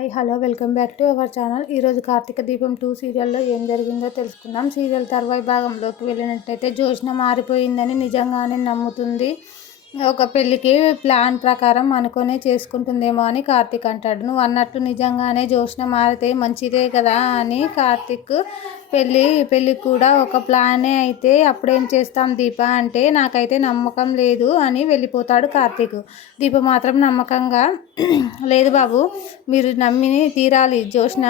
Hi hello welcome back to our channel. ఈరోజు కార్తీక దీపం two సీరియల్లో ఏం జరిగిందో తెలుసుకుందాం. సీరియల్ తర్వాయి భాగంలోకి వెళ్ళినట్టయితే జోష్న మారిపోయిందని నిజంగానే నమ్ముతుంది. ఒక పెళ్ళికి ప్లాన్ ప్రకారం అనుకునే చేసుకుంటుందేమో అని కార్తీక్ అంటాడు. నువ్వు అన్నట్టు నిజంగానే జోష్న మారితే మంచిదే కదా అని కార్తీక్ పెళ్ళి పెళ్ళి కూడా ఒక ప్లానే అయితే అప్పుడేం చేస్తాం దీప అంటే నాకైతే నమ్మకం లేదు అని వెళ్ళిపోతాడు కార్తీక్. దీప మాత్రం నమ్మకంగా లేదు బాబు మీరు నమ్మిని తీరాలి. జోష్న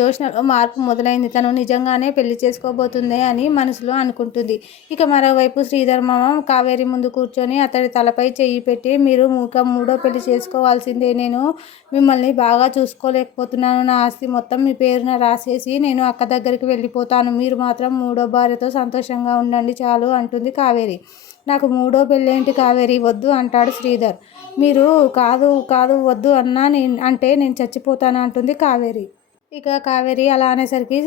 జోష్నలో మార్పు మొదలైంది. తను నిజంగానే పెళ్ళి చేసుకోబోతుంది అని మనసులో అనుకుంటుంది. ఇక మరోవైపు శ్రీధర్ మామ కావేరి ముందు కూర్చొని అతను అతడి తలపై చెయ్యి పెట్టి మీరు ఇక మూడో పెళ్ళి చేసుకోవాల్సిందే. నేను మిమ్మల్ని బాగా చూసుకోలేకపోతున్నాను. నా ఆస్తి మొత్తం మీ పేరున రాసేసి నేను అక్క దగ్గరికి వెళ్ళిపోతాను. మీరు మాత్రం మూడో భార్యతో సంతోషంగా ఉండండి చాలు అంటుంది కావేరి. నాకు మూడో పెళ్ళేంటి కావేరి? వద్దు అంటాడు శ్రీధర్. మీరు కాదు కాదు వద్దు అన్నా నేను అంటే నేను చచ్చిపోతాను అంటుంది కావేరి. ఇక కావేరి అలా అనేసరికి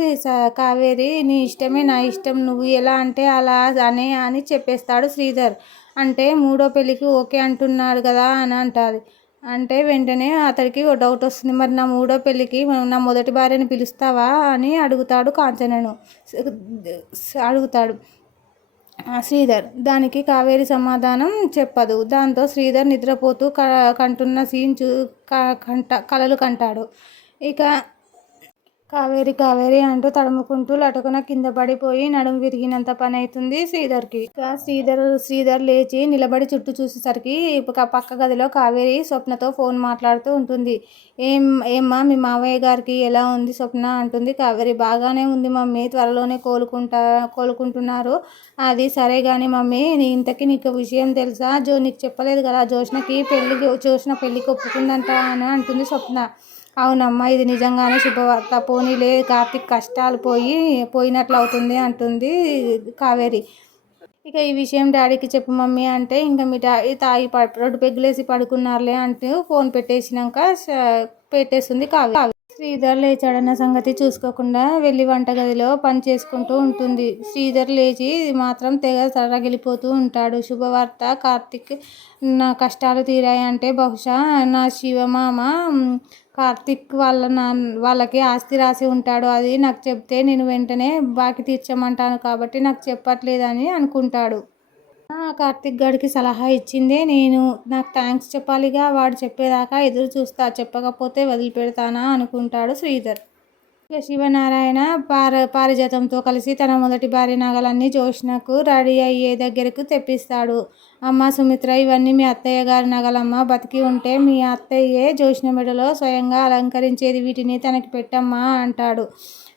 కావేరి నీ ఇష్టమే నా ఇష్టం. నువ్వు ఎలా అంటే అలా అనే అని చెప్పేస్తాడు శ్రీధర్. అంటే మూడో పెళ్ళికి ఓకే అంటున్నాడు కదా అని అంటుంది. అంటే వెంటనే అతడికి ఓ డౌట్ వస్తుంది. మరి నా మూడో పెళ్ళికి నా మొదటి భార్యని పిలుస్తావా అని అడుగుతాడు కాంచనను. అడుగుతాడు. శ్రీధర్. దానికి కావేరి సమాధానం చెప్పదు. దాంతో శ్రీధర్ నిద్రపోతూ కంటున్న సీన్ చూ కంట కలలు కంటాడు. ఇక కావేరి కావేరి అంటూ తడుముకుంటూ లటకున కింద పడిపోయి నడుము విరిగినంత పని అవుతుంది శ్రీధర్కి. ఇంకా శ్రీధర్ శ్రీధర్ లేచి నిలబడి చుట్టూ చూసేసరికి పక్క గదిలో కావేరి స్వప్నతో ఫోన్ మాట్లాడుతూ ఉంటుంది. ఏం ఏమ్మా మీ మావయ్య గారికి ఎలా ఉంది స్వప్న అంటుంది. కావేరి బాగానే ఉంది మమ్మీ త్వరలోనే కోలుకుంటా కోలుకుంటున్నారు. అది సరే కానీ మమ్మీ నీ ఇంతకీ నీకు విషయం తెలుసా? జో నీకు చెప్పలేదు కదా జోష్నకి పెళ్ళి జోష్న పెళ్ళికి ఒప్పుకుందంట అని అంటుంది స్వప్న. అవునమ్మా ఇది నిజంగానే శుభవార్త. పోనీలే కార్తీక్ కష్టాలు పోయి పోయినట్లు అవుతుంది అంటుంది కావేరి. ఇక ఈ విషయం డాడీకి చెప్పు మమ్మీ అంటే ఇంకా మీ డాడీ తాగి రెండు పెగ్గులేసి పడుకున్నారులే అంటూ ఫోన్ పెట్టేసినాక పెట్టేస్తుంది కావేరి శ్రీధర్ లేచాడన్న సంగతి చూసుకోకుండా వెళ్ళి వంటగదిలో పని చేసుకుంటూ ఉంటుంది. శ్రీధర్ లేచి మాత్రం తెగ తరగిలిపోతూ ఉంటాడు. శుభవార్త కార్తిక్ నా కష్టాలు తీరాయంటే బహుశా నా శివమామ కార్తిక్ వాళ్ళ నా వాళ్ళకి ఆస్తి రాసి ఉంటాడు. అది నాకు చెప్తే నేను వెంటనే బాకి తీర్చమంటాను కాబట్టి నాకు చెప్పట్లేదని అనుకుంటాడు. కార్తిక్ గడికి సలహా ఇచ్చిందే నేను. నాకు థ్యాంక్స్ చెప్పాలిగా వాడు చెప్పేదాకా ఎదురు చూస్తా చెప్పకపోతే వదిలిపెడతానా అనుకుంటాడు శ్రీధర్. శివనారాయణ పార పారిజాతంతో కలిసి తన మొదటి భార్య నగలన్నీ జోష్నకు రెడీ అయ్యే దగ్గరకు తెప్పిస్తాడు. అమ్మ సుమిత్ర ఇవన్నీ మీ అత్తయ్య గారి నగలమ్మ. బతికి ఉంటే మీ అత్తయ్యే జోష్న మెడలో స్వయంగా అలంకరించేది వీటిని తనకి పెట్టమ్మా అంటాడు.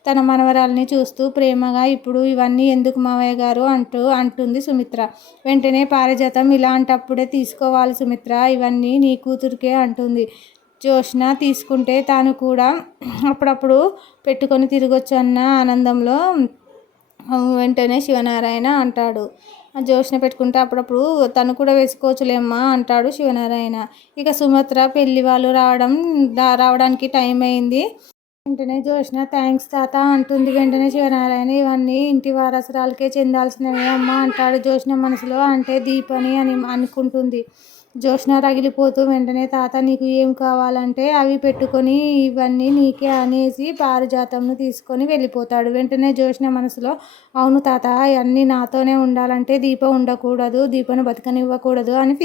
తన మనవరాల్ని చూస్తూ ప్రేమగా ఇప్పుడు ఇవన్నీ ఎందుకు మావయ్య గారు అంటూ అంటుంది సుమిత్ర. వెంటనే పారిజాతం ఇలాంటప్పుడే తీసుకోవాలి సుమిత్ర. ఇవన్నీ నీ కూతురికే అంటుంది. జోష్న తీసుకుంటే తాను కూడా అప్పుడప్పుడు పెట్టుకొని తిరగొచ్చు అన్న ఆనందంలో వెంటనే శివనారాయణ అంటాడు. జోష్న పెట్టుకుంటే అప్పుడప్పుడు తను కూడా వేసుకోవచ్చులేమ్మా అంటాడు శివనారాయణ. ఇక సుమత్ర పెళ్ళి వాళ్ళు రావడం రావడానికి టైం అయింది. వెంటనే జోష్న థ్యాంక్స్ తాత అంటుంది. వెంటనే శివనారాయణ ఇవన్నీ ఇంటి వారసురాలకే చెందాల్సినవి అమ్మ అంటాడు జోష్న మనసులో. అంటే దీపని అని అనుకుంటుంది. జోష్న రగిలిపోతూ వెంటనే తాత నీకు ఏం కావాలంటే అవి పెట్టుకొని ఇవన్నీ నీకే అనేసి పారిజాతంను తీసుకొని వెళ్ళిపోతాడు. వెంటనే జోష్న మనసులో అవును తాత అన్నీ నాతోనే ఉండాలంటే దీపం ఉండకూడదు దీపను బతకనివ్వకూడదు అని